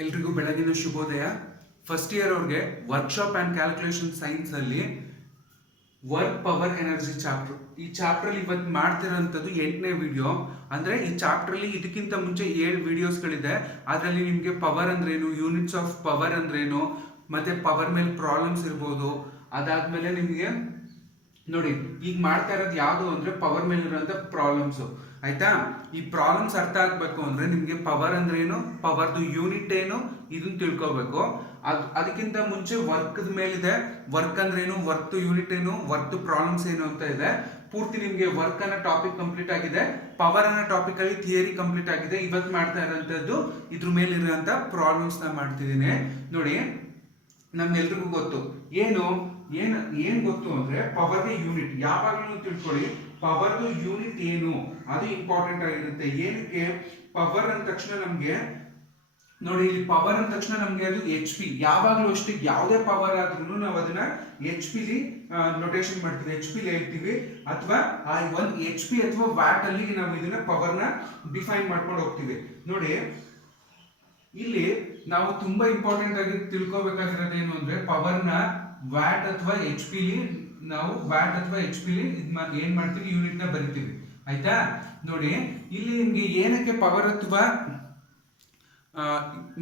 ಎಲ್ರಿಗೂ ಬೆಳಗಿನ ಶುಭೋದಯ. ಫಸ್ಟ್ ಇಯರ್ ಅವ್ರಿಗೆ ವರ್ಕ್ಶಾಪ್ ಆ್ಯಂಡ್ ಕ್ಯಾಲ್ಕುಲೇಷನ್ ಸೈನ್ಸ್ ಅಲ್ಲಿ ವರ್ಕ್ ಪವರ್ ಎನರ್ಜಿ ಚಾಪ್ಟರ್, ಈ ಚಾಪ್ಟರ್ ಇವತ್ತು ಮಾಡ್ತಿರೋಂಥದ್ದು 8ನೇ ವಿಡಿಯೋ. ಅಂದರೆ ಈ ಚಾಪ್ಟ್ರಲ್ಲಿ ಇದಕ್ಕಿಂತ ಮುಂಚೆ 7 ವಿಡಿಯೋಸ್ಗಳಿದೆ. ಅದರಲ್ಲಿ ನಿಮಗೆ ಪವರ್ ಅಂದ್ರೇನು, ಯೂನಿಟ್ಸ್ ಆಫ್ ಪವರ್ ಅಂದ್ರೇನು, ಮತ್ತೆ ಪವರ್ ಮೇಲೆ ಪ್ರಾಬ್ಲಮ್ಸ್ ಇರ್ಬೋದು. ಅದಾದ್ಮೇಲೆ ನಿಮಗೆ ನೋಡಿ ಈಗ ಮಾಡ್ತಾ ಇರೋದು ಯಾವುದು ಅಂದರೆ ಪವರ್ ಮೇಲೆ ಇರುವಂಥ ಪ್ರಾಬ್ಲಮ್ಸು. ಆಯ್ತಾ? ಈ ಪ್ರಾಬ್ಲಮ್ಸ್ ಅರ್ಥ ಆಗಬೇಕು ಅಂದರೆ ನಿಮಗೆ ಪವರ್ ಅಂದ್ರೇನು, ಪವರ್ದು ಯೂನಿಟ್ ಏನು, ಇದನ್ನ ತಿಳ್ಕೊಬೇಕು. ಅದಕ್ಕಿಂತ ಮುಂಚೆ ವರ್ಕ್ದ ಮೇಲಿದೆ, ವರ್ಕ್ ಅಂದ್ರೇನು, ವರ್ಕ್ ಯೂನಿಟ್ ಏನು, ವರ್ಕ್ ಪ್ರಾಬ್ಲಮ್ಸ್ ಏನು ಅಂತ ಇದೆ. ಪೂರ್ತಿ ನಿಮಗೆ ವರ್ಕ್ ಅನ್ನೋ ಟಾಪಿಕ್ ಕಂಪ್ಲೀಟ್ ಆಗಿದೆ, ಪವರ್ ಅನ್ನೋ ಟಾಪಿಕ್ ಅಲ್ಲಿ ಥಿಯರಿ ಕಂಪ್ಲೀಟ್ ಆಗಿದೆ. ಇವತ್ತು ಮಾಡ್ತಾ ಇರೋಂಥದ್ದು ಇದ್ರ ಮೇಲಿರುವಂಥ ಪ್ರಾಬ್ಲಮ್ಸ್ ನ ಮಾಡ್ತಿದ್ದೀನಿ. ನೋಡಿ, ನಮ್ಗೆಲ್ರಿಗೂ ಗೊತ್ತು ಏನು ಗೊತ್ತು ಅಂದ್ರೆ ಪವರ್ಗೆ ಯೂನಿಟ್ ಯಾವಾಗಲೂ ತಿಳ್ಕೊಳ್ಳಿ. ಪವರ್ದು ಯೂನಿಟ್ ಏನು ಅದು ಇಂಪಾರ್ಟೆಂಟ್ ಆಗಿರುತ್ತೆ. ಏನಕ್ಕೆ ಪವರ್ ಅಂದ ತಕ್ಷಣ ನಮ್ಗೆ ನೋಡಿ, ಇಲ್ಲಿ ಪವರ್ ಅಂದ ತಕ್ಷಣ ನಮ್ಗೆ ಅದು ಎಚ್ ಪಿ. ಯಾವಾಗಲೂ ಅಷ್ಟೇ, ಯಾವುದೇ ಪವರ್ ಆದ್ರೂ ನಾವು ಅದನ್ನ ಎಚ್ ಪಿಲಿ ನೊಟೇಷನ್ ಮಾಡ್ತೀವಿ, ಎಚ್ ಪಿಲಿ ಹೇಳ್ತೀವಿ, ಅಥವಾ ಒಂದು ಎಚ್ ಪಿ ಅಥವಾ ವ್ಯಾಟ್ ಅಲ್ಲಿ ನಾವು ಇದನ್ನ ಪವರ್ನ ಡಿಫೈನ್ ಮಾಡ್ಕೊಂಡು ಹೋಗ್ತೀವಿ. ನೋಡಿ, ಇಲ್ಲಿ ನಾವು ತುಂಬಾ ಇಂಪಾರ್ಟೆಂಟ್ ಆಗಿ ತಿಳ್ಕೊಬೇಕಾಗಿರೋದು ಏನು ಅಂದ್ರೆ ಪವರ್ನ ವ್ಯಾಟ್ ಅಥವಾ ಎಚ್ ಪಿಲಿ ಏನ್ ಮಾಡ್ತೀವಿ, ಯೂನಿಟ್ ನ ಬರಿತೀವಿ. ಆಯ್ತಾ? ನೋಡಿ, ಇಲ್ಲಿ ನಿಮ್ಗೆ ಏನಕ್ಕೆ ಪವರ್ ಅಥವಾ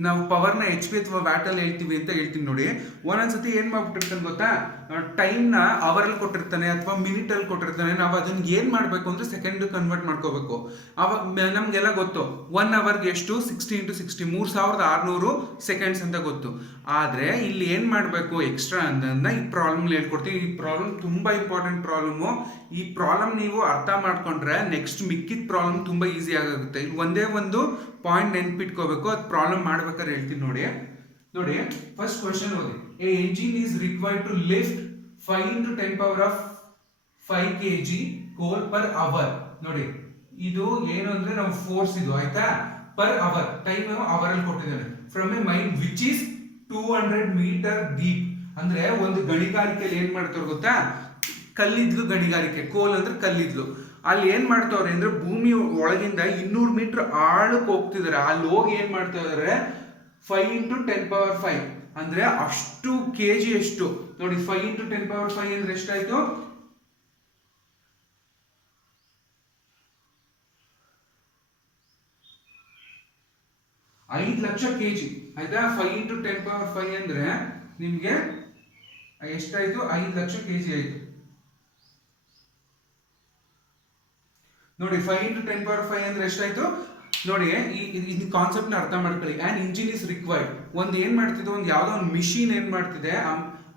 ನಾವು ಪವರ್ನ ಎಚ್ ಪಿ ಅಥವಾ ವ್ಯಾಟ್ ಅಲ್ಲಿ ಹೇಳ್ತೀವಿ ಅಂತ ಹೇಳ್ತೀನಿ. ನೋಡಿ, ಒಂದೊಂದ್ಸತಿ ಏನ್ ಮಾಡ್ಬಿಟ್ಟಿರ್ತಾನೆ ಗೊತ್ತಾ, ಟೈಮ್ನ ಅವರ್ ಅಲ್ಲಿ ಕೊಟ್ಟಿರ್ತಾನೆ ಅಥವಾ ಮಿನಿಟ್ ಅಲ್ಲಿ ಕೊಟ್ಟಿರ್ತಾನೆ. ನಾವು ಅದನ್ನ ಏನ್ ಮಾಡ್ಬೇಕು ಅಂದ್ರೆ ಸೆಕೆಂಡ್ ಕನ್ವರ್ಟ್ ಮಾಡ್ಕೋಬೇಕು. ಅವಾಗ ನಮ್ಗೆಲ್ಲ ಗೊತ್ತು 1 ಅವರ್ಗೆ ಎಷ್ಟು, 60 × 60 3600 ಸೆಕೆಂಡ್ಸ್ ಅಂತ ಗೊತ್ತು. ಆದ್ರೆ ಇಲ್ಲಿ ಏನ್ ಮಾಡ್ಬೇಕು ಎಕ್ಸ್ಟ್ರಾ ಅಂತಂದ ಈ ಪ್ರಾಬ್ಲಮ್ ಹೇಳ್ಕೊಡ್ತೀವಿ. ಈ ಪ್ರಾಬ್ಲಮ್ ತುಂಬಾ ಇಂಪಾರ್ಟೆಂಟ್ ಪ್ರಾಬ್ಲಮ್. ಈ ಪ್ರಾಬ್ಲಮ್ ನೀವು ಅರ್ಥ ಮಾಡ್ಕೊಂಡ್ರೆ ನೆಕ್ಸ್ಟ್ ಮಿಕ್ಕಿದ ಪ್ರಾಬ್ಲಮ್ ತುಂಬಾ ಈಸಿ ಆಗುತ್ತೆ. ಇಲ್ಲಿ ಒಂದೇ ಒಂದು ಪಾಯಿಂಟ್ ನೆನ್ಪಿಟ್ಕೋಬೇಕು, ಅದು ಪ್ರಾಬ್ಲಮ್ ಮಾಡ್ಬೇಕಾದ್ರೆ ಹೇಳ್ತೀನಿ. ನೋಡಿ, ಫಸ್ಟ್ ಕ್ವೆಶ್ಚನ್ ಓದಿ. A engine is required to lift 5 × 10⁵ kg coal per hour. ನೋಡಿ, ಇದು ಏನು ಅಂದ್ರೆ ನಾವು ಫೋರ್ಸ್ ಇದು. ಆಯ್ತಾ? ಪರ್ ಅವರ್, ಟೈಮ್ ಅವರ್ ಅಲ್ಲಿ ಕೊಟ್ಟಿದ್ದಾನೆ. From a mine which is 200 metre deep. ಅಂದ್ರೆ ಒಂದು ಗಣಿಗಾರಿಕೆಯಲ್ಲಿ ಏನ್ ಮಾಡ್ತಾರೆ ಗೊತ್ತಾ, ಕಲ್ಲಿದ್ಲು ಗಣಿಗಾರಿಕೆ, ಕೋಲ್ ಅಂದ್ರೆ ಕಲ್ಲಿದ್ಲು. ಅಲ್ಲಿ ಏನ್ ಮಾಡ್ತಾವ್ರೆ ಅಂದ್ರೆ ಭೂಮಿ ಒಳಗಿಂದ 200 ಮೀಟರ್ ಆಳಕ್ಕೆ ಹೋಗ್ತಿದಾರೆ. ಅಲ್ಲಿ ಹೋಗಿ ಏನ್ ಮಾಡ್ತಾ ಇದಾರೆ, 5 × 10⁵ ಅಂದ್ರೆ ಅಷ್ಟು ಕೆಜಿ ಎಷ್ಟು. ನೋಡಿ, 5 × 10⁵ ಅಂದ್ರೆ ಎಷ್ಟಾಯ್ತು, 5 ಲಕ್ಷ ಕೆಜಿ. ಆಯ್ತಾ? 5 × 10⁵ ಅಂದ್ರೆ ನಿಮ್ಗೆ ಎಷ್ಟಾಯ್ತು, 5 ಲಕ್ಷ ಕೆಜಿ ಆಯ್ತು. ನೋಡಿ, 5 × 10⁵ ಅಂದ್ರೆ ಎಷ್ಟಾಯ್ತು ನೋಡಿ. ಈ ಕಾನ್ಸೆಪ್ಟ್ ನ ಅರ್ಥ ಮಾಡ್ಕೊಳ್ಳಿ. And engine is required. ಒಂದು ಏನ್ ಮಾಡ್ತಿದೆ, ಒಂದು ಯಾವ್ದೋ ಒಂದು ಮಿಷಿನ್ ಏನ್ ಮಾಡ್ತಿದೆ,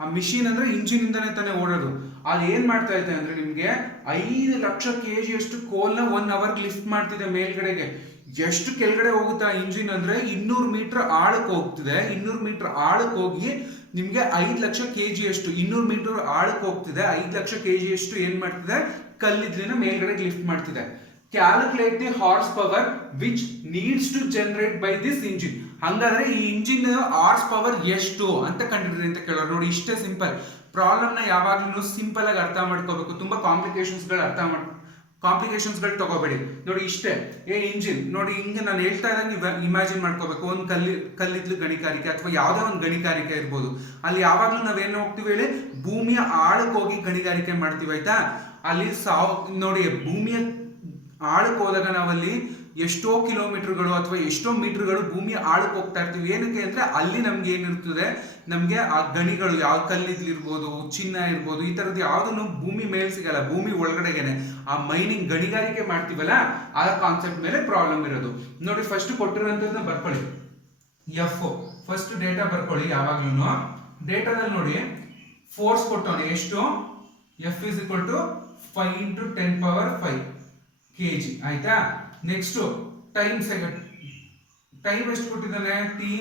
ಆ ಮಿಷಿನ್ ಅಂದ್ರೆ ಇಂಜಿನ್ ಇಂದಾನೆ ತಾನೇ ಓಡೋದು. ಅದು ಏನ್ ಮಾಡ್ತಾ ಇದೆ ಅಂದ್ರೆ ನಿಮ್ಗೆ 5 ಲಕ್ಷ ಕೆಜಿ ಅಷ್ಟು ಕೋಲ್ನ 1 ಅವರ್ಗೆ ಲಿಫ್ಟ್ ಮಾಡ್ತಿದೆ ಮೇಲ್ಗಡೆಗೆ. ಎಷ್ಟು ಕೆಳಗಡೆ ಹೋಗುತ್ತಾ ಇಂಜಿನ್ ಅಂದ್ರೆ 200 ಮೀಟರ್ ಆಳಕ್ಕೆ ಹೋಗ್ತಿದೆ. 200 ಮೀಟರ್ ಆಳಕ್ಕೆ ಹೋಗಿ ನಿಮ್ಗೆ 5 ಲಕ್ಷ ಕೆಜಿ ಅಷ್ಟು, 200 ಮೀಟರ್ ಆಳಕ್ಕೆ ಹೋಗ್ತಿದೆ, 5 ಲಕ್ಷ ಕೆಜಿ ಅಷ್ಟು ಏನ್ ಮಾಡ್ತಿದೆ, ಕಲ್ಲಿದ್ಲಿನ ಮೇಲ್ಗಡೆ ಲಿಫ್ಟ್ ಮಾಡ್ತಿದೆ. Calculate the horse power which needs to generate by this engine. ಹಂಗಾದ್ರೆ ಈ ಇಂಜಿನ್ ಹಾರ್ಸ್ ಪವರ್ ಎಷ್ಟು ಅಂತ ಕಂಡಿಡ್ರಿ ಅಂತ ಕೇಳೋರು. ನೋಡಿ, ಇಷ್ಟೇ ಸಿಂಪಲ್. ಪ್ರಾಬ್ಲಮ್ ನ ಯಾವಾಗ್ಲೂ ಸಿಂಪಲ್ ಆಗಿ ಅರ್ಥ ಮಾಡ್ಕೋಬೇಕು. ತುಂಬಾ ಕಾಂಪ್ಲಿಕೇಶನ್ಸ್ಗಳು ತಗೋಬೇಡಿ. ನೋಡಿ, ಇಷ್ಟೇ. ಇಂಜಿನ್ ನೋಡಿ, ಹಿಂಗೆ ನಾನು ಹೇಳ್ತಾ ಇದ್ದಂಗೆ ಇಮ್ಯಾಜಿನ್ ಮಾಡ್ಕೋಬೇಕು. ಒಂದು ಕಲ್ಲಿದ್ಲು ಗಣಿಗಾರಿಕೆ ಅಥವಾ ಯಾವುದೋ ಒಂದು ಗಣಿಗಾರಿಕೆ ಇರ್ಬೋದು. ಅಲ್ಲಿ ಯಾವಾಗ್ಲೂ ನಾವೇನು ಹೋಗ್ತೀವಿ ಹೇಳಿ, ಭೂಮಿಯ ಆಳಕ್ಕೆ ಹೋಗಿ ಗಣಿಗಾರಿಕೆ ಮಾಡ್ತೀವಿ. ಆಯ್ತಾ? ಅಲ್ಲಿ ನೋಡಿ, ಭೂಮಿಯ ಆಳಕ್ಕೆ ಹೋದಾಗ ನಾವಲ್ಲಿ ಎಷ್ಟೋ ಕಿಲೋಮೀಟರ್ಗಳು ಅಥವಾ ಎಷ್ಟೋ ಮೀಟರ್ಗಳು ಭೂಮಿಯ ಆಳಕ್ಕೆ ಹೋಗ್ತಾ ಇರ್ತೀವಿ. ಏನಕ್ಕೆ ಅಂದ್ರೆ ಅಲ್ಲಿ ನಮ್ಗೆ ಏನಿರ್ತದೆ, ನಮ್ಗೆ ಆ ಗಣಿಗಳು ಯಾವ ಕಲ್ಲಿದ್ಲಿರ್ಬೋದು, ಚಿನ್ನ ಇರ್ಬೋದು, ಈ ತರದ್ದು ಯಾವ್ದನ್ನು ಭೂಮಿ ಮೇಲೆ ಸಿಗಲ್ಲ, ಭೂಮಿ ಒಳಗಡೆಗೆನೆ ಆ ಮೈನಿಂಗ್ ಗಣಿಗಾರಿಕೆ ಮಾಡ್ತೀವಲ್ಲ, ಆ ಕಾನ್ಸೆಪ್ಟ್ ಮೇಲೆ ಪ್ರಾಬ್ಲಮ್ ಇರೋದು. ನೋಡಿ, ಫಸ್ಟ್ ಕೊಟ್ಟಿರೋಂಥದ್ದನ್ನ ಬರ್ಕೊಳ್ಳಿ. ಎಫ್ ಫಸ್ಟ್ ಡೇಟಾ ಬರ್ಕೊಳ್ಳಿ. ಯಾವಾಗ್ಲೂ ಡೇಟಾದಲ್ಲಿ ನೋಡಿ, ಫೋರ್ಸ್ ಕೊಟ್ಟವನೆ ಎಷ್ಟು, F is equal to 5 × 10⁵ kg. ಆಯ್ತಾ? ನೆಕ್ಸ್ಟ್ ಟೈಮ್ ಸೆಕೆಂಡ್, ಟೈಮ್ ಎಷ್ಟು ಕೊಟ್ಟಿದ್ದಾನೆ, ಟಿ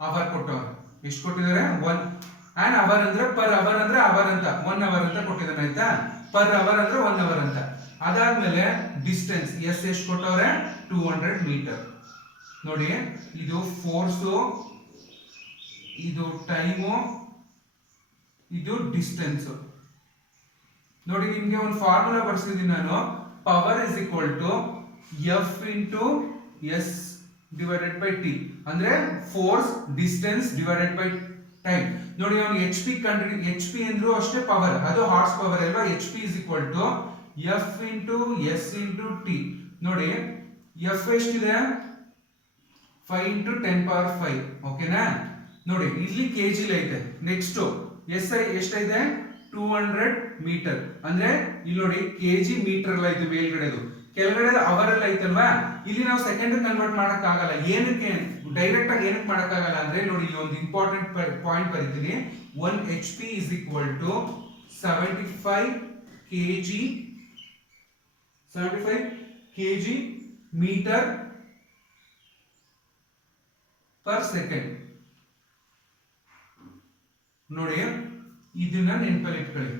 ಅವರ್ ಕೊಟ್ಟವ್ರೆ. ಎಷ್ಟು ಕೊಟ್ಟಿದ್ದಾರೆ, 1. ಆ್ಯಂಡ್ ಅವರ್ ಅಂದ್ರೆ ಪರ್ ಅವರ್ ಅಂದ್ರೆ ಅವರ್ ಅಂತ 1 ಅವರ್ ಅಂತ ಕೊಟ್ಟಿದ್ದಾನೆ. ಆಯ್ತಾ? ಪರ್ ಅವರ್ ಅಂದ್ರೆ 1 ಅವರ್ ಅಂತ. ಅದಾದ್ಮೇಲೆ ಡಿಸ್ಟೆನ್ಸ್ ಎಸ್ ಎಷ್ಟು ಕೊಟ್ಟವ್ರೆ, 200 ಮೀಟರ್. ನೋಡಿ, ಇದು ಫೋರ್ಸು, ಇದು ಟೈಮು, ಇದು ಡಿಸ್ಟೆನ್ಸ್. ನೋಡಿ, ನಿಮ್ಗೆ ಒಂದು ಫಾರ್ಮುಲಾ ಬರ್ಸಿದ್ದೀನಿ ನಾನು. Power is equal to F into S divided by T. ಅಂದ್ರೆ force distance divided by time. ನೋಡಿ ಅವನು ಎಚ್ ಪಿ ಕಂಡು ಎಚ್ ಪಿ ಅಂದ್ರೂ ಅಷ್ಟೇ ಪವರ್, ಅದು ಹಾರ್ಸ್ ಪವರ್ ಅಲ್ವಾ. H P is equal to F into S into T. ನೋಡಿ F ಎಷ್ಟಿದೆ 5 ಇಂಟು 10 ಪವರ್ 5. ಓಕೆನಾ. ನೋಡಿ ಇಲ್ಲಿ ಕೆಜಿ ಐತೆ. ನೆಕ್ಸ್ಟ್ ಎಸ್ ಐ ಎಷ್ಟೈತೆ 200 ಮೀಟರ್. ಅಂದ್ರೆ ಇಲ್ಲಿ ನೋಡಿ ಕೆಜಿ ಮೀಟರ್ ಅಲ್ಲಿ ಐತೆ ಮೇಲ್ಗಡೆದು, ಕೆಳಗಡೆ ಅವರ್ ಅಲ್ಲಿ ಐತಲ್ವಾ. ಇಲ್ಲಿ ನಾವು ಸೆಕೆಂಡ್ ಕನ್ವರ್ಟ್ ಮಾಡಕ್ ಆಗಲ್ಲ. ಏನಕ್ಕೆ ಡೈರೆಕ್ಟ್ ಆಗಿ ಏನಕ್ಕೆ ಮಾಡಕ್ ಆಗಲ್ಲ ಅಂದ್ರೆ ನೋಡಿ ಇಲ್ಲಿ ಒಂದು ಇಂಪಾರ್ಟೆಂಟ್ ಪಾಯಿಂಟ್ ಬರೀತೀನಿ. 1 HP is equal to 75 kg metre per second. ನೋಡಿ ಇದನ್ನ ನೆನಪಲ್ಲಿ ಇಟ್ಕೊಳ್ಳಿ.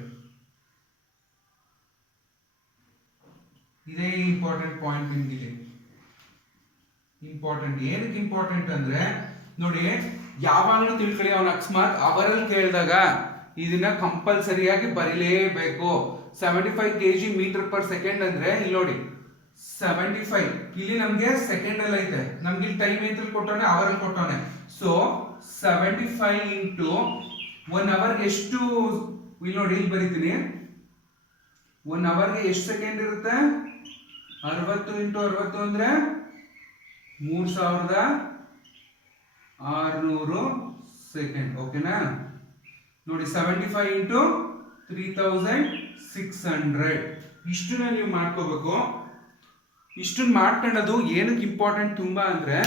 ಇದೇ ಇಂಪಾರ್ಟೆಂಟ್ ಪಾಯಿಂಟ್ ನಿಮ್ಗೆ. ಇಂಪಾರ್ಟೆಂಟ್ ಏನಕ್ಕೆ ಇಂಪಾರ್ಟೆಂಟ್ ಅಂದ್ರೆ ನೋಡಿ ಯಾವಾಗಲೂ ತಿಳ್ಕೊಳ್ಳಿ, ಅವನ ಅಕಸ್ಮಾತ್ ಅವರಲ್ಲಿ ಕೇಳಿದಾಗ ಇದನ್ನ ಕಂಪಲ್ಸರಿಯಾಗಿ ಬರೀಲೇಬೇಕು. 75 kg ಮೀಟರ್ ಪರ್ ಸೆಕೆಂಡ್ ಅಂದ್ರೆ ಇಲ್ಲಿ ನೋಡಿ 75 ಇಲ್ಲಿ ನಮ್ಗೆ ಸೆಕೆಂಡ್ ಅಲ್ಲಿ ಐತೆ, ನಮ್ಗೆ ಇಲ್ಲಿ ಟೈಮ್ ಐತೆ ಕೊಟ್ಟವನೆ, ಅವರಲ್ಲಿ ಕೊಟ್ಟವನೆ. ಸೊ 75 ಇಂಟು 1 ಅವರ್ಗೆ ಎಷ್ಟು, ಇಲ್ಲಿ ನೋಡಿ ಇಲ್ಲಿ ಬರೀತೀನಿ. 1 ಅವರ್ಗೆ ಎಷ್ಟು ಸೆಕೆಂಡ್ ಇರುತ್ತೆ 60 ಇಂಟು 60 ಅಂದ್ರೆ 3600 ಸೆಕೆಂಡ್. ಓಕೆನಾ. ನೋಡಿ 75 ಇಂಟು 3600 ಇಷ್ಟನ್ನ ನೀವು ಮಾಡ್ಕೋಬೇಕು. ಇಷ್ಟನ್ನ ಮಾಡ್ಕೊಂಡದು ಏನಕ್ಕೆ ಇಂಪಾರ್ಟೆಂಟ್ ತುಂಬಾ ಅಂದ್ರೆ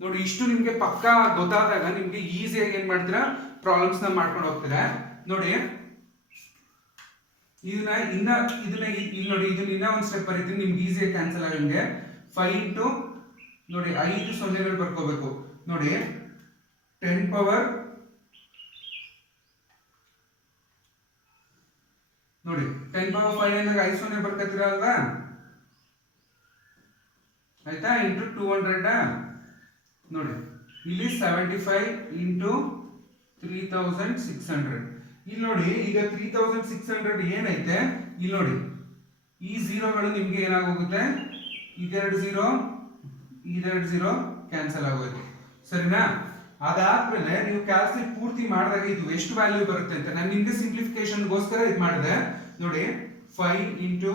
ನೋಡಿ ಇಷ್ಟು ನಿಮ್ಗೆ ಪಕ್ಕಾ ಗೊತ್ತಾದಾಗ ನಿಮ್ಗೆ ಈಸಿಯಾಗಿ ಏನ್ ಮಾಡ್ತೀರಾ ಪ್ರಾಬ್ಲಮ್ಸ್ ನ ಮಾಡ್ಕೊಂಡು ಹೋಗ್ತೀರಾ. ನೋಡಿ ಇದನ್ನ ಇಲ್ಲಿ ನೋಡಿ ಇದನ್ನ ಇನ್ನ ಒಂದು ಸ್ಟೆಪ್ ಬರೀತೀನಿ, ನಿಮ್ಗೆ ಈಸಿಯಾಗಿ ಕ್ಯಾನ್ಸಲ್ ಆಗಂಗೆ. 5 ಇಂಟು ನೋಡಿ 5 ಸೊನ್ನೆಗಳು ಬರ್ಕೋಬೇಕು. ನೋಡಿ 10 ಪವರ್ ನೋಡಿ 10 ಪವರ್ 5 ಅಂದ್ರೆ 5 ಸೊನ್ನೆ ಬರ್ಕತ್ತೀರ ಅಲ್ವಾ, ಆಯ್ತಾ. ಇಂಟು 200 ನೋಡಿ ಇಲ್ಲಿ 75 ಇಂಟು 3600. ಇಲ್ಲಿ ನೋಡಿ ಈಗ 3600 ಏನೈತೆ ಇಲ್ಲಿ ನೋಡಿ ಈ ಝೀರೋಗಳು ನಿಮ್ಗೆ ಏನಾಗೋಗುತ್ತೆ, ಇದೆರಡು ಝೀರೋ ಕ್ಯಾನ್ಸಲ್ ಆಗೋಯ್ತು. ಸರಿನಾ. ಅದಾದ್ಮೇಲೆ ನೀವು ಕ್ಯಾಲ್ಕುಲೇಟ್ ಪೂರ್ತಿ ಮಾಡಿದಾಗ ಇದು ಎಷ್ಟು ವ್ಯಾಲ್ಯೂ ಬರುತ್ತೆ ಅಂತ ನಾನು ನಿಮ್ಗೆ ಸಿಂಪ್ಲಿಫಿಕೇಶನ್ಗೋಸ್ಕರ ಇದು ಮಾಡಿದೆ. ನೋಡಿ 5 ಇಂಟು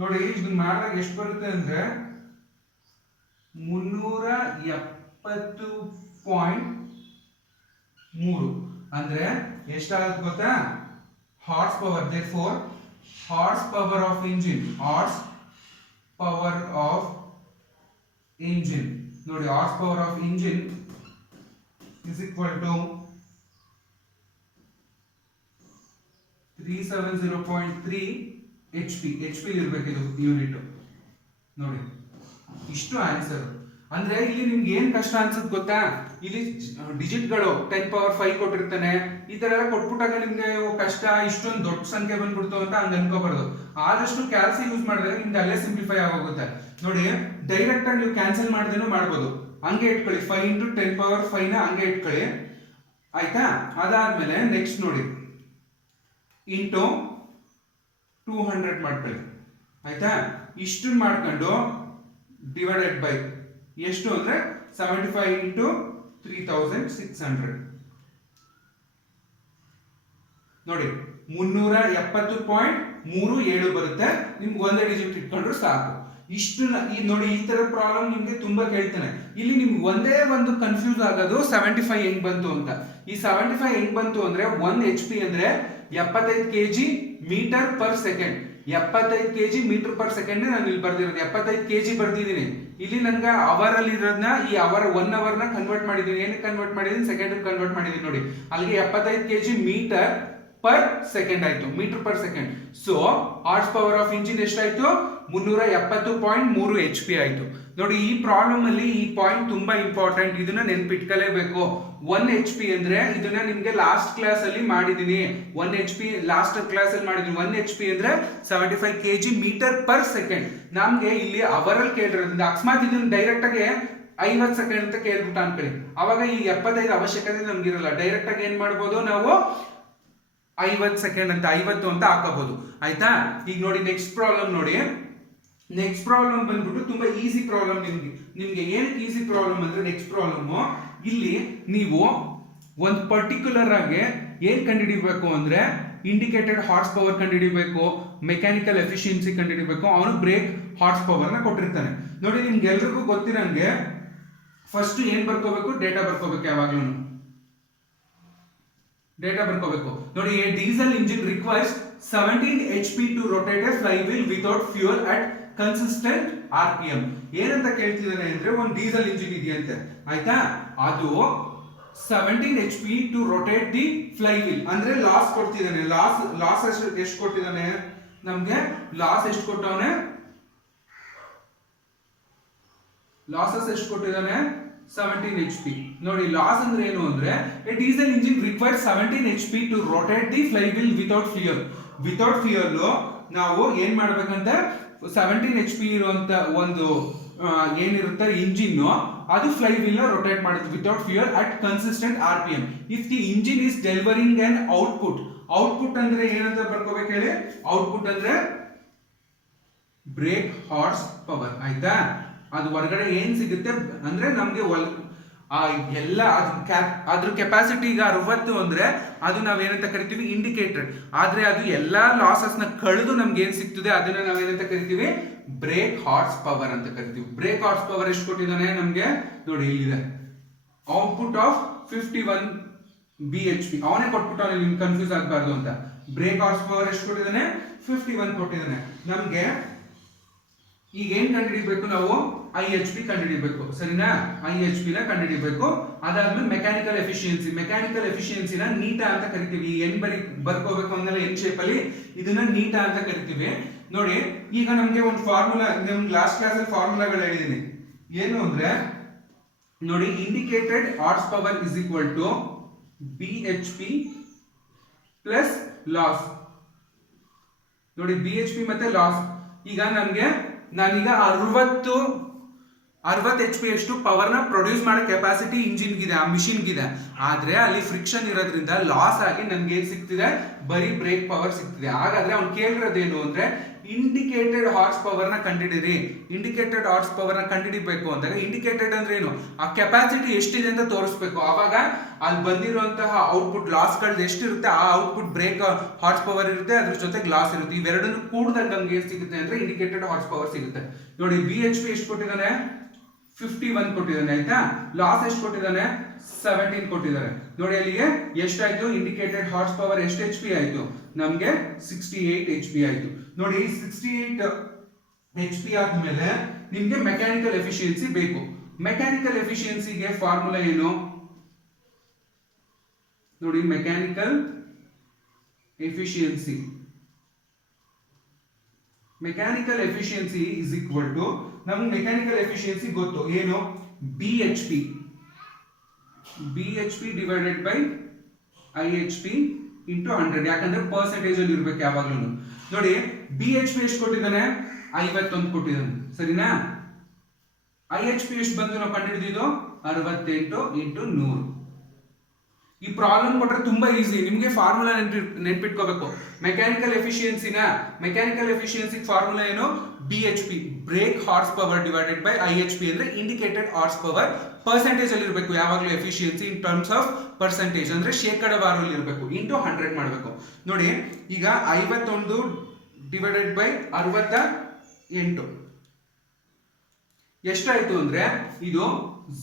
ನೋಡಿ ಇದನ್ನ ಮಾಡಿದಾಗ ಎಷ್ಟು ಬರುತ್ತೆ ಅಂದ್ರೆ 370.3 ಅಂದ್ರೆ ಎಷ್ಟಾಗುತ್ತೆ ಗೊತ್ತಾ, horse power. therefore horse power of engine, horse power of engine ನೋಡಿ horse power of engine is equal to 370.3 HP ಇರಬೇಕು ಇದು ಯೂನಿಟ್. ನೋಡಿ ಇಷ್ಟು ಆನ್ಸರ್. ಅಂದ್ರೆ ಇಲ್ಲಿ ನಿಮ್ಗೆ ಏನ್ ಕಷ್ಟ ಅನ್ಸುತ್ತೆ ಗೊತ್ತಾ, ಇಲ್ಲಿ ಡಿಜಿಟ್ಗಳು 10 ಪವರ್ 5 ಕೊಟ್ಟಿರ್ತಾನೆ, ಈ ತರ ಎಲ್ಲ ಕೊಟ್ಬಿಟ್ಟಾಗ ನಿಮ್ಗೆ ಕಷ್ಟ, ಇಷ್ಟೊಂದು ದೊಡ್ಡ ಸಂಖ್ಯೆ ಬಂದ್ಬಿಡ್ತು ಅಂತ ಹಂಗ ಅನ್ಕೋಬಾರ್ದು. ಆದಷ್ಟು ಕ್ಯಾಲ್ಸಿ ಯೂಸ್ ಮಾಡಿದಾಗ ನಿಮ್ಗೆ ಅಲ್ಲೇ ಸಿಂಪ್ಲಿಫೈ ಆಗೋಗುತ್ತೆ. ನೋಡಿ ಡೈರೆಕ್ಟ್ ಆಗಿ ನೀವು ಕ್ಯಾನ್ಸಲ್ ಮಾಡ್ದೇನು ಮಾಡ್ಬೋದು, ಹಂಗೆ ಇಟ್ಕೊಳ್ಳಿ. 5 ಇಂಟು 10 ಪವರ್ 5 ನ ಹಂಗೆ ಇಟ್ಕೊಳ್ಳಿ, ಆಯ್ತಾ. ಅದಾದ್ಮೇಲೆ ನೆಕ್ಸ್ಟ್ ನೋಡಿ ಇಂಟು 200 ಮಾಡ್ಕೊಳ್ಳಿ, ಆಯ್ತಾ. ಇಷ್ಟನ್ನ ಮಾಡ್ಕೊಂಡು ಡಿವೈಡೆಡ್ ಬೈ ಎಷ್ಟು ಅಂದ್ರೆ 75 ಇಂಟು 3600 ನೋಡಿ 370.37 ಬರುತ್ತೆ. ನಿಮ್ಗೆ ಒಂದೇ ಡಿಜಿಟ್ ಇಟ್ಕೊಂಡ್ರು ಸಾಕು. ಇಷ್ಟು ನೋಡಿ ಈ ತರ ಪ್ರಾಬ್ಲಮ್ ನಿಮ್ಗೆ ತುಂಬಾ ಕೇಳ್ತಾನೆ. ಇಲ್ಲಿ ನಿಮ್ಗೆ ಒಂದೇ ಒಂದು ಕನ್ಫ್ಯೂಸ್ ಆಗೋದು 75 ಹೆಂಗ್ ಬಂತು ಅಂತ. ಈ 75 ಹೆಂಗ್ ಬಂತು ಅಂದ್ರೆ 1 HP ಅಂದ್ರೆ 75 kg metre per second. 75 kg metre per second ನಾನು ಇಲ್ಲಿ ಬರ್ದಿರೋದು 75 kg ಬರ್ದಿದ್ದೀನಿ. ಇಲ್ಲಿ ನನ್ಗೆ ಅವರ್ ಅಲ್ಲಿ ಇರೋದನ್ನ ಈ ಅವರ್ 1 ಅವರ್ ನ ಕನ್ವರ್ಟ್ ಮಾಡಿದೀನಿ. ಏನಕ್ಕೆ ಕನ್ವರ್ಟ್ ಮಾಡಿದೀನಿ, ಸೆಕೆಂಡ್ ಕನ್ವರ್ಟ್ ಮಾಡಿದೀನಿ. ನೋಡಿ ಅಲ್ಲಿಗೆ 75 kg ಮೀಟರ್ ಪರ್ ಸೆಕೆಂಡ್ ಆಯ್ತು, metre per second. So horse power of engine ಎಷ್ಟಾಯ್ತು 370.3 HP ಆಯ್ತು. ನೋಡಿ ಈ ಪ್ರಾಬ್ಲಮ್ ಅಲ್ಲಿ ಈ ಪಾಯಿಂಟ್ ತುಂಬಾ ಇಂಪಾರ್ಟೆಂಟ್, ಇದನ್ನ ನೆನ್ಪಿಟ್ಕೊಳ್ಳೇಬೇಕು. 1 HP ಅಂದ್ರೆ ಇದನ್ನ ನಿಮ್ಗೆ ಲಾಸ್ಟ್ ಕ್ಲಾಸ್ ಅಲ್ಲಿ ಮಾಡಿದೀನಿ. 1 HP ಲಾಸ್ಟ್ ಕ್ಲಾಸ್ ಅಲ್ಲಿ ಮಾಡಿದೀನಿ. 1 HP ಅಂದ್ರೆ 75 kg ಮೀಟರ್ ಪರ್ ಸೆಕೆಂಡ್. ನಮ್ಗೆ ಇಲ್ಲಿ ಅವರಲ್ಲಿ ಕೇಳಿರೋದ್ರಿಂದ ಅಕಸ್ಮಾತ್ ಇದನ್ನ ಡೈರೆಕ್ಟ್ ಆಗಿ 50 ಸೆಕೆಂಡ್ ಅಂತ ಕೇಳ್ಬಿಟ್ಟು ಅನ್ಕೊಳ್ಳಿ, ಅವಾಗ ಈ 75 ಅವಶ್ಯಕತೆ ನಮ್ಗಿರಲ್ಲ. ಡೈರೆಕ್ಟ್ ಆಗಿ ಏನ್ ಮಾಡ್ಬೋದು ನಾವು 50 ಸೆಕೆಂಡ್ ಅಂತ 50 ಅಂತ ಹಾಕಬಹುದು. ಆಯ್ತಾ? ಈಗ ನೋಡಿ ನೆಕ್ಸ್ಟ್ ಪ್ರಾಬ್ಲಮ್ ನೋಡಿ. ನೆಕ್ಸ್ಟ್ ಪ್ರಾಬ್ಲಮ್ ಬಂದ್ಬಿಟ್ಟು ತುಂಬಾ ಈಸಿ ಪ್ರಾಬ್ಲಮ್. ನಿಮ್ಗೆ ಏನಕ್ಕೆ ಈಸಿ ಪ್ರಾಬ್ಲಮ್ ಅಂದ್ರೆ ನೆಕ್ಸ್ಟ್ ಪ್ರಾಬ್ಲಮ್ ಇಲ್ಲಿ ನೀವು ಒಂದು ಪರ್ಟಿಕ್ಯುಲರ್ ಆಗಿ ಏನ್ ಕಂಡುಹಿಡಿಬೇಕು ಅಂದ್ರೆ ಇಂಡಿಕೇಟೆಡ್ ಹಾರ್ಸ್ ಪವರ್ ಕಂಡುಹಿಡಿಬೇಕು, ಮೆಕ್ಯಾನಿಕಲ್ ಎಫಿಷಿಯನ್ಸಿ ಕಂಡುಹಿಡಿಬೇಕು. ಅವನು ಬ್ರೇಕ್ ಹಾರ್ಸ್ ಪವರ್ ನ ಕೊಟ್ಟಿರ್ತಾನೆ. ನೋಡಿ ನಿಮ್ಗೆ ಎಲ್ರಿಗೂ ಗೊತ್ತಿರಂಗೆ ಫಸ್ಟ್ ಏನ್ ಬರ್ಕೋಬೇಕು, ಡೇಟಾ ಬರ್ಕೋಬೇಕು. ಯಾವಾಗ್ಲೂ ಡೇಟಾ ಬರ್ಕೋಬೇಕು. ನೋಡಿ, a diesel engine requires 17 HP to rotate a flywheel without fuel at consistent RPM. ಏನಂತ ಕೇಳ್ತಿದ್ದಾನೆ ಅಂದ್ರೆ ಒಂದು ಡೀಸೆಲ್ ಇಂಜಿನ್ ಇದೆಯಂತೆ, ಆಯ್ತಾ? ಅದು 17 HP to rotate the flywheel ಅಂದ್ರೆ ಲಾಸ್ ಕೊಡ್ತಿದ್ದಾನೆ. ಲಾಸ್ ಎಷ್ಟು ಕೊಟ್ಟಿದ್ದಾನೆ ನಮ್ಗೆ? ಲಾಸ್ ಎಷ್ಟು ಕೊಟ್ಟವನೆ? ಲಾಸಸ್ ಎಷ್ಟು ಕೊಟ್ಟಿದ್ದಾನೆ? 17 HP. ನೋಡಿ ಲಾಸ್ ಅಂದ್ರೆ ಏನು ಅಂದ್ರೆ a diesel engine require 17 HP to rotate the flywheel without fuel. Without fuel ನಾವು ಏನ್ ಮಾಡ್ಬೇಕಂತೆ 17 HP ಇರುವಂತ ಒಂದು ಏನಿರುತ್ತೆ ಇಂಜಿನ್, ಅದು ಫ್ಲೈವೀಲ್ ನ ರೊಟೇಟ್ ಮಾಡುತ್ತೆ without fuel at consistent RPM. If the engine is delivering on output. Output ಅಂದ್ರೆ ಏನಂತ ಬರ್ಕೋಬೇಕು ಹೇಳಿ? ಔಟ್ಪುಟ್ ಅಂದ್ರೆ ಬ್ರೇಕ್ ಹಾರ್ಸ್ ಪವರ್. ಆಯ್ತಾ? ಅದು ಹೊರಗಡೆ ಏನ್ ಸಿಗುತ್ತೆ ಅಂದ್ರೆ ನಮ್ಗೆ ಎಲ್ಲ ಅದ್ರ ಕೆಪಾಸಿಟಿ ಈಗ 60 ಅಂದ್ರೆ ಅದು ನಾವೇನಂತ ಕರಿತೀವಿ? ಇಂಡಿಕೇಟೆಡ್. ಆದ್ರೆ ಅದು ಎಲ್ಲಾ ಲಾಸಸ್ ನ ಕಳೆದು ನಮ್ಗೆ ಏನ್ ಸಿಗ್ತದೆ ಅದನ್ನ ನಾವೇನಂತ ಕರಿತೀವಿ? ಬ್ರೇಕ್ ಹಾರ್ಸ್ ಪವರ್ ಅಂತ ಕರಿತೀವಿ. ಬ್ರೇಕ್ ಹಾರ್ಸ್ ಪವರ್ ಎಷ್ಟು ಕೊಟ್ಟಿದ್ದಾನೆ ನಮ್ಗೆ? ನೋಡಿ ಇಲ್ಲಿದೆ, ಔಟ್ಪುಟ್ ಆಫ್ 51 BHP. ಅವನೇ ಕೊಟ್ಬಿಟ್ಟು ನಿಮ್ಗೆ ಕನ್ಫ್ಯೂಸ್ ಆಗಬಾರ್ದು ಅಂತ. ಬ್ರೇಕ್ ಹಾರ್ಸ್ ಪವರ್ ಎಷ್ಟು ಕೊಟ್ಟಿದ್ದಾನೆ? 51 ಕೊಟ್ಟಿದ್ದಾನೆ. ನಮ್ಗೆ ಈಗ ಏನ್ ಕಂಡುಹಿಡಿಬೇಕು ನಾವು? IHP ಕಂಡುಹಿಡಿಬೇಕು. ಸರಿನಾ? IHP ನ ಕಂಡುಹಿಡಿಬೇಕು. ಅದಾದ್ಮೇಲೆ ಮೆಕ್ಯಾನಿಕಲ್ ಎಫಿಷಿಯನ್ಸಿ. ಮೆಕ್ಯಾನಿಕಲ್ ಎಫಿಷಿಯನ್ಸಿನ ನೀಟಾ ಅಂತ ಕರಿತೀವಿ. ಏನ್ ಬರ್ಕೋಬೇಕು ಅಂದಲ್ಲ ಎನ್ ಶೇಪ್ ಅಲ್ಲಿ, ಇದನ್ನ ನೀಟಾ ಅಂತ ಕರಿತೀವಿ. ನೋಡಿ ಈಗ ನಮ್ಗೆ ಒಂದು ಫಾರ್ಮುಲಾ, ನಿಮ್ಗೆ ಲಾಸ್ಟ್ ಕ್ಲಾಸ್ ಅಲ್ಲಿ ಫಾರ್ಮುಲಾಗಳು ಹೇಳಿದೀನಿ. ಏನು ಅಂದ್ರೆ ನೋಡಿ, indicated horse power is equal to BHP plus loss. ನೋಡಿ BHP ಮತ್ತೆ ಲಾಸ್. ಈಗ ನಾನೀಗ 60 HP ಎಷ್ಟು ಪವರ್ ನ ಪ್ರೊಡ್ಯೂಸ್ ಮಾಡೋ ಕೆಪಾಸಿಟಿ ಇಂಜಿನ್ ಗಿದೆ, ಆ ಮಿಷಿನ್ ಗಿದೆ. ಆದ್ರೆ ಅಲ್ಲಿ ಫ್ರಿಕ್ಷನ್ ಇರೋದ್ರಿಂದ ಲಾಸ್ ಆಗಿ ನನ್ಗೆ ಏನ್ ಸಿಗ್ತಿದೆ? ಬರೀ ಬ್ರೇಕ್ ಪವರ್ ಸಿಗ್ತಿದೆ. ಹಾಗಾದ್ರೆ ಅವ್ನು ಕೇಳಿರೋದೇನು ಅಂದ್ರೆ ಇಂಡಿಕೇಟೆಡ್ ಹಾರ್ಸ್ ಪವರ್ ನ ಕಂಡುಹಿಡಿರಿ. ಇಂಡಿಕೇಟೆಡ್ ಹಾರ್ಸ್ ಪವರ್ ನ ಕಂಡುಹಿಡಿಬೇಕು ಅಂದಾಗ ಇಂಡಿಕೇಟೆಡ್ ಅಂದ್ರೆ ಏನು? ಆ ಕೆಪಾಸಿಟಿ ಎಷ್ಟಿದೆ ಅಂತ ತೋರಿಸ್ಬೇಕು. ಅವಾಗ ಅಲ್ಲಿ ಬಂದಿರುವಂತಹ ಔಟ್ಪುಟ್ ಲಾಸ್ ಗಳು ಎಷ್ಟಿರುತ್ತೆ, ಆ ಔಟ್ಪುಟ್ ಬ್ರೇಕ್ ಹಾರ್ಸ್ ಪವರ್ ಇರುತ್ತೆ, ಅದ್ರ ಜೊತೆಗೆ ಲಾಸ್ ಇರುತ್ತೆ. ಇವೆರಡನ್ನು ಕೂಡಿದಾಗ ನಮ್ಗೆ ಏನ್ ಸಿಗುತ್ತೆ ಅಂದ್ರೆ ಇಂಡಿಕೇಟೆಡ್ ಹಾರ್ಸ್ ಪವರ್ ಸಿಗುತ್ತೆ. ನೋಡಿ BHP ಎಷ್ಟು ಕೊಟ್ಟಿದ್ದಾನೆ? 51 ಕೊಟ್ಟಿದ್ದಾನೆ. ಆಯ್ತಾ? ಲಾಸ್ ಎಷ್ಟು ಕೊಟ್ಟಿದ್ದಾನೆ? 17 ಕೊಟ್ಟಿದ್ದಾರೆ. ನೋಡಿ ಅಲ್ಲಿಗೆ ಎಷ್ಟಾಯ್ತು? ಇಂಡಿಕೇಟೆಡ್ ಹಾರ್ಸ್ ಪವರ್ ಎಷ್ಟು HP ಆಯ್ತು ನಮ್ಗೆ? 68 HP ಆಯ್ತು. ನೋಡಿ 68 HP ಆದ್ಮೇಲೆ ನಿಮ್ಗೆ ಮೆಕ್ಯಾನಿಕಲ್ ಎಫಿಷಿಯನ್ಸಿ ಬೇಕು. ಮೆಕ್ಯಾನಿಕಲ್ ಎಫಿಷಿಯನ್ಸಿಗೆ ಫಾರ್ಮುಲಾ ಏನು ನೋಡಿ? Mechanical efficiency is equal to, ನಮ್ಗೆ ಮೆಕ್ಯಾನಿಕಲ್ ಎಫಿಷಿಯನ್ಸಿ ಗೊತ್ತು ಏನು? BHP divided by IHP into 100. ಯಾಕಂದ್ರೆ ಪರ್ಸೆಂಟೇಜ್ ಅಲ್ಲಿ ಇರ್ಬೇಕು ಯಾವಾಗ್ಲೂ. ನೋಡಿ BHP ಎಷ್ಟು ಕೊಟ್ಟಿದ್ದಾನೆ? 51 ಕೊಟ್ಟಿದ್ದಾನೆ. ಸರಿನಾ? IHP ಎಷ್ಟು ಬಂದು ನಾವು ಕಂಡುಹಿಡಿದಿದ್ದು? 68 ಇಂಟು 100. ಈ ಪ್ರಾಬ್ಲಮ್ ಕೊಟ್ರೆ ತುಂಬಾ ಈಸಿ. ನಿಮ್ಗೆ ಫಾರ್ಮುಲಾ ನೆನ್ಪಿಟ್ಕೋಬೇಕು. ಮೆಕ್ಯಾನಿಕಲ್ ಎಫಿಷಿಯನ್ಸಿ ಫಾರ್ಮುಲಾ ಏನು? BHP brake horse power divided by IHP ಅಂದ್ರೆ ಇಂಡಿಕೇಟೆಡ್ ಹಾರ್ಸ್ ಪವರ್. ಪರ್ಸೆಂಟೇಜ್ ಅಲ್ಲಿ ಇರಬೇಕು ಯಾವಾಗಲೂ efficiency, in terms of percentage ಅಂದ್ರೆ ಶೇಕಡಾವಾರಲ್ಲಿ ಇರಬೇಕು, ಇಂಟು 100 ಮಾಡಬೇಕು. ನೋಡಿ ಈಗ 51 ಡಿವೈಡೆಡ್ ಬೈ 68 ಎಷ್ಟಾಯ್ತು ಅಂದ್ರೆ ಇದು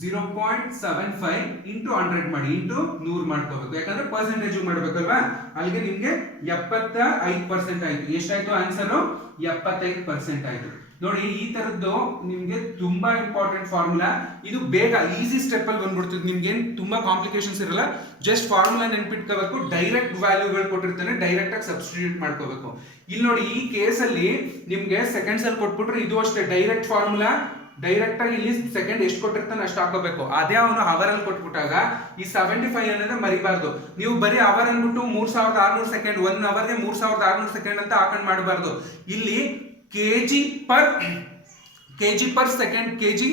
0.75 ಇಂಟು 100 ಮಾಡಿ, ಇಂಟು 100 ಮಾಡ್ಕೋಬೇಕು. ಯಾಕಂದ್ರೆ ಪರ್ಸೆಂಟೇಜ್ ಮಾಡ್ಬೇಕಲ್ವಾ? ಅಲ್ಲಿಗೆ ನಿಮ್ಗೆ 75% ಆಯ್ತು. ಎಷ್ಟಾಯ್ತು ಆನ್ಸರ್? 75% ಆಯ್ತು. ನೋಡಿ ಈ ತರದ್ದು ನಿಮ್ಗೆ ತುಂಬಾ ಇಂಪಾರ್ಟೆಂಟ್ ಫಾರ್ಮುಲಾ. ಇದು ಬೇಗ ಈಸಿ ಸ್ಟೆಪ್ ಅಲ್ಲಿ ಬಂದ್ಬಿಡ್ತದೆ, ನಿಮ್ಗೆ ಏನ್ ತುಂಬಾ ಕಾಂಪ್ಲಿಕೇಶನ್ಸ್ ಇರಲ್ಲ. ಜಸ್ಟ್ ಫಾರ್ಮುಲಾ ನೆನ್ಪಿಟ್ಕೋಬೇಕು, ಡೈರೆಕ್ಟ್ ವ್ಯಾಲ್ಯೂಗಳು ಕೊಟ್ಟಿರ್ತಾನೆ, ಡೈರೆಕ್ಟ್ ಆಗಿ ಸಬ್ಸ್ಟಿಟ್ಯೂಟ್ ಮಾಡ್ಕೋಬೇಕು. ಇಲ್ಲಿ ನೋಡಿ ಈ ಕೇಸ್ ಅಲ್ಲಿ ನಿಮ್ಗೆ ಸೆಕೆಂಡ್ಸ್ ಅಲ್ಲಿ ಕೊಟ್ಬಿಟ್ರೆ ಇದು ಅಷ್ಟೇ ಡೈರೆಕ್ಟ್ ಫಾರ್ಮುಲಾ, ಡೈರೆಕ್ಟ್ ಆಗಿ ಇಲ್ಲಿ ಸೆಕೆಂಡ್ ಎಷ್ಟು ಕೊಟ್ಟಿರ್ತಾನೆ ಅಷ್ಟು ಹಾಕೋಬೇಕು. ಅದೇ ಅವನು ಅವರ್ ಅಲ್ಲಿ ಕೊಟ್ಬಿಟ್ಟಾಗ ಈ 75 ಅನ್ನೋದೇ ಮರಿಬಾರ್ದು. ನೀವು ಬರೀ ಅವರ್ ಅಂದ್ಬಿಟ್ಟು 3600 ಸೆಕೆಂಡ್, 1 ಅವರ್ಗೆ 3600 ಸೆಕೆಂಡ್ ಅಂತ ಹಾಕೊಂಡು ಮಾಡಬಾರ್ದು. ಇಲ್ಲಿ K G per second, K G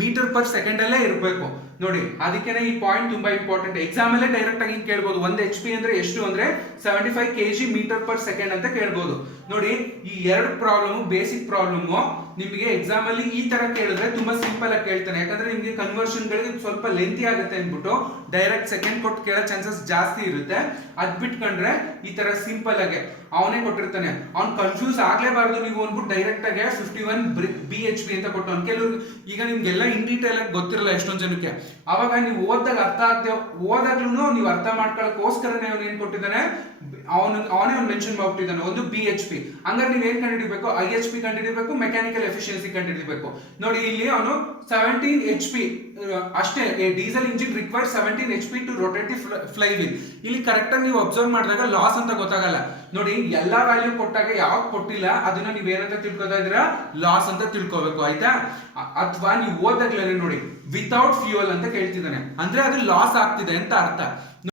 metre per second ಅಲ್ಲೇ ಇರಬೇಕು ನೋಡಿ. ಅದಕ್ಕೇನೆ ಈ ಪಾಯಿಂಟ್ ತುಂಬಾ ಇಂಪಾರ್ಟೆಂಟ್. ಎಕ್ಸಾಮ್ ಅಲ್ಲೇ ಡೈರೆಕ್ಟ್ ಆಗಿ ಕೇಳ್ಬೋದು, 1 HP ಅಂದ್ರೆ ಎಷ್ಟು ಅಂದ್ರೆ 75 kg ಮೀಟರ್ ಪರ್ ಸೆಕೆಂಡ್ ಅಂತ ಕೇಳ್ಬೋದು ನೋಡಿ. ಈ ಎರಡು ಪ್ರಾಬ್ಲಮ್, ಬೇಸಿಕ್ ಪ್ರಾಬ್ಲಮ್ ನಿಮಗೆ ಎಕ್ಸಾಮ್ ಅಲ್ಲಿ ಈ ತರ ಕೇಳಿದ್ರೆ ತುಂಬಾ ಸಿಂಪಲ್ ಆಗಿ ಕೇಳ್ತಾನೆ. ಯಾಕಂದ್ರೆ ನಿಮ್ಗೆ ಕನ್ವರ್ಷನ್ ಗಳಿಗೆ ಸ್ವಲ್ಪ ಲೆಂತಿ ಆಗುತ್ತೆ ಅಂದ್ಬಿಟ್ಟು ಡೈರೆಕ್ಟ್ ಸೆಕೆಂಡ್ ಕೊಟ್ಟು ಕೇಳೋ ಚಾನ್ಸಸ್ ಜಾಸ್ತಿ ಇರುತ್ತೆ. ಅದ್ ಬಿಟ್ಕೊಂಡ್ರೆ ಈ ತರ ಸಿಂಪಲ್ ಆಗಿ ಅವನೇ ಕೊಟ್ಟಿರ್ತಾನೆ, ಅವ್ನು ಕನ್ಫ್ಯೂಸ್ ಆಗ್ಲೇಬಾರ್ದು. ನೀವು ಅಂದ್ಬಿಟ್ಟು ಡೈರೆಕ್ಟ್ ಆಗಿ 51 BHP ಅಂತ ಕೊಟ್ಟು ಅವ್ನು ಕೆಲವ್ರು ಈಗ ನಿಮ್ಗೆಲ್ಲ ಇನ್ ಡೀಟೇಲ್ ಆಗಿ ಗೊತ್ತಿರಲ್ಲ ಎಷ್ಟೊಂದು ಜನಕ್ಕೆ. ಅವಾಗ ನೀವು ಓದಾಗ ಅರ್ಥ ಆಗದೆ ಓದಾಗ್ಲೂ ನೀವು ಅರ್ಥ ಮಾಡ್ಕೊಳ್ಳೋಕೋಸ್ಕರನೇ ಅವ್ನು ಏನ್ ಕೊಟ್ಟಿದ್ದಾನೆ, ಅವನೇ ಮೆನ್ಷನ್ ಮಾಡ್ಬಿಟ್ಟಿದ್ದಾನೆ ಒಂದು BHP. ಹಂಗಾರೆ ನೀವ್ ಏನ್ ಕಂಡುಹಿಡಿಬೇಕು, IHP ಕಂಡುಹಿಡಿಬೇಕು, ಮೆಕ್ಯಾನಿಕಲ್ ಎಫಿಷಿಯನ್ಸಿ ಕಂಡುಹಿಡಿಬೇಕು ನೋಡಿ. ಇಲ್ಲಿ ಅವನು 17 HP ಅಷ್ಟೇ, diesel engine require 17 HP to rotate the fly wheel. ಇಲ್ಲಿ ಕರೆಕ್ಟ್ ಆಗಿ ನೀವು ಅಬ್ಸರ್ವ್ ಮಾಡಿದಾಗ ಲಾಸ್ ಅಂತ ಗೊತ್ತಾಗಲ್ಲ ನೋಡಿ. ಎಲ್ಲಾ ವ್ಯಾಲ್ಯೂ ಕೊಟ್ಟಾಗ ಯಾವ್ದು ಕೊಟ್ಟಿಲ್ಲ ಅದನ್ನ ನೀವ್ ಏನಂತ ತಿಳ್ಕೊತಾ ಇದ್ದೀರಾ, ಲಾಸ್ ಅಂತ ತಿಳ್ಕೊಬೇಕು ಆಯ್ತಾ. ಅಥವಾ ನೀವು ಓದಾಗ್ಲೇನೆ ನೋಡಿ ವಿತೌಟ್ ಫ್ಯೂಯಲ್ ಅಂತ ಕೇಳ್ತಿದ್ದಾನೆ ಅಂದ್ರೆ ಅದು ಲಾಸ್ ಆಗ್ತಿದೆ ಅಂತ ಅರ್ಥ.